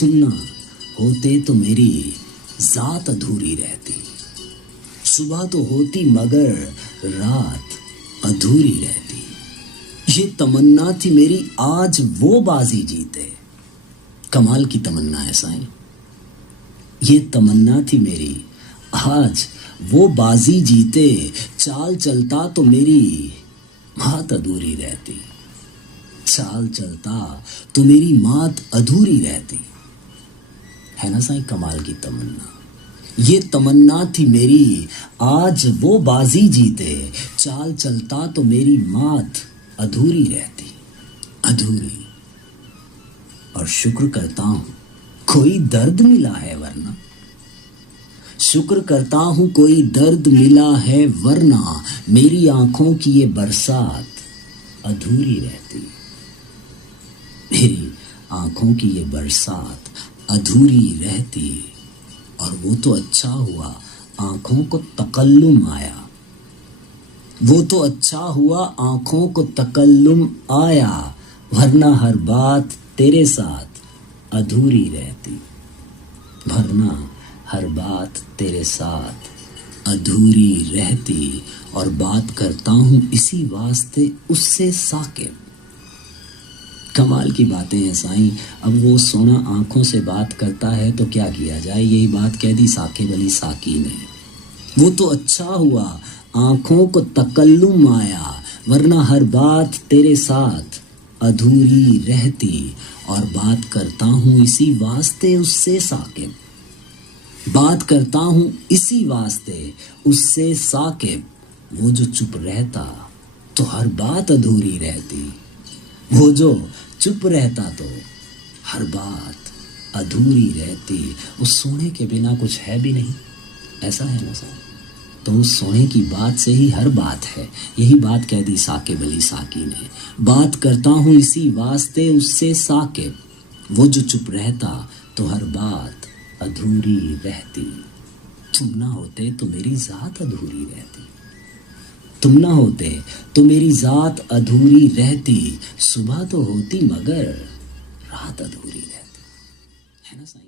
तुम ना होते तो मेरी जात अधूरी रहती। सुबह तो होती मगर रात अधूरी रहती। ये तमन्ना थी मेरी आज वो बाजी जीते। कमाल की तमन्ना है साईं। ये तमन्ना थी मेरी आज वो बाजी जीते। चाल चलता तो मेरी मात अधूरी रहती। चाल चलता तो मेरी मात अधूरी रहती। है ना साईं कमाल की तमन्ना। ये तमन्ना थी मेरी आज वो बाजी जीते। चाल चलता तो मेरी मात अधूरी रहती। अधूरी। और शुक्र करता हूं कोई दर्द मिला है वरना। शुक्र करता हूं कोई दर्द मिला है वरना मेरी आंखों की ये बरसात अधूरी रहती। मेरी आंखों की ये बरसात अधूरी रहती। और वो तो अच्छा हुआ आंखों को तकल्लुम आया। वो तो अच्छा हुआ आंखों को तकल्लुम आया। वरना हर बात तेरे साथ अधूरी रहती। वरना हर बात तेरे साथ अधूरी रहती। और बात करता हूं इसी वास्ते उससे साकिब। कमाल की बातें हैं साईं। अब वो सोना आंखों से बात करता है तो क्या किया जाए। यही बात कह दी साकिब अली साकी ने। वो तो अच्छा हुआ आंखों को तकल्लुम आया। वरना हर बात तेरे साथ अधूरी रहती। और बात करता हूं इसी वास्ते उससे साकिब। बात करता हूं इसी वास्ते उससे साकिब। वो जो चुप रहता तो हर बात अधूरी रहती। वो जो चुप रहता तो हर बात अधूरी रहती। उस सोने के बिना कुछ है भी नहीं। ऐसा है ना साहब। तो उस सोने की बात से ही हर बात है। यही बात कह दी साकिब अली साकी ने। बात करता हूं इसी वास्ते उससे साकिब। वो जो चुप रहता तो हर बात अधूरी रहती। तुम ना होते तो मेरी जात अधूरी रहती। तुम ना होते तो मेरी जात अधूरी रहती। सुबह तो होती मगर रात अधूरी रहती। है ना साईं।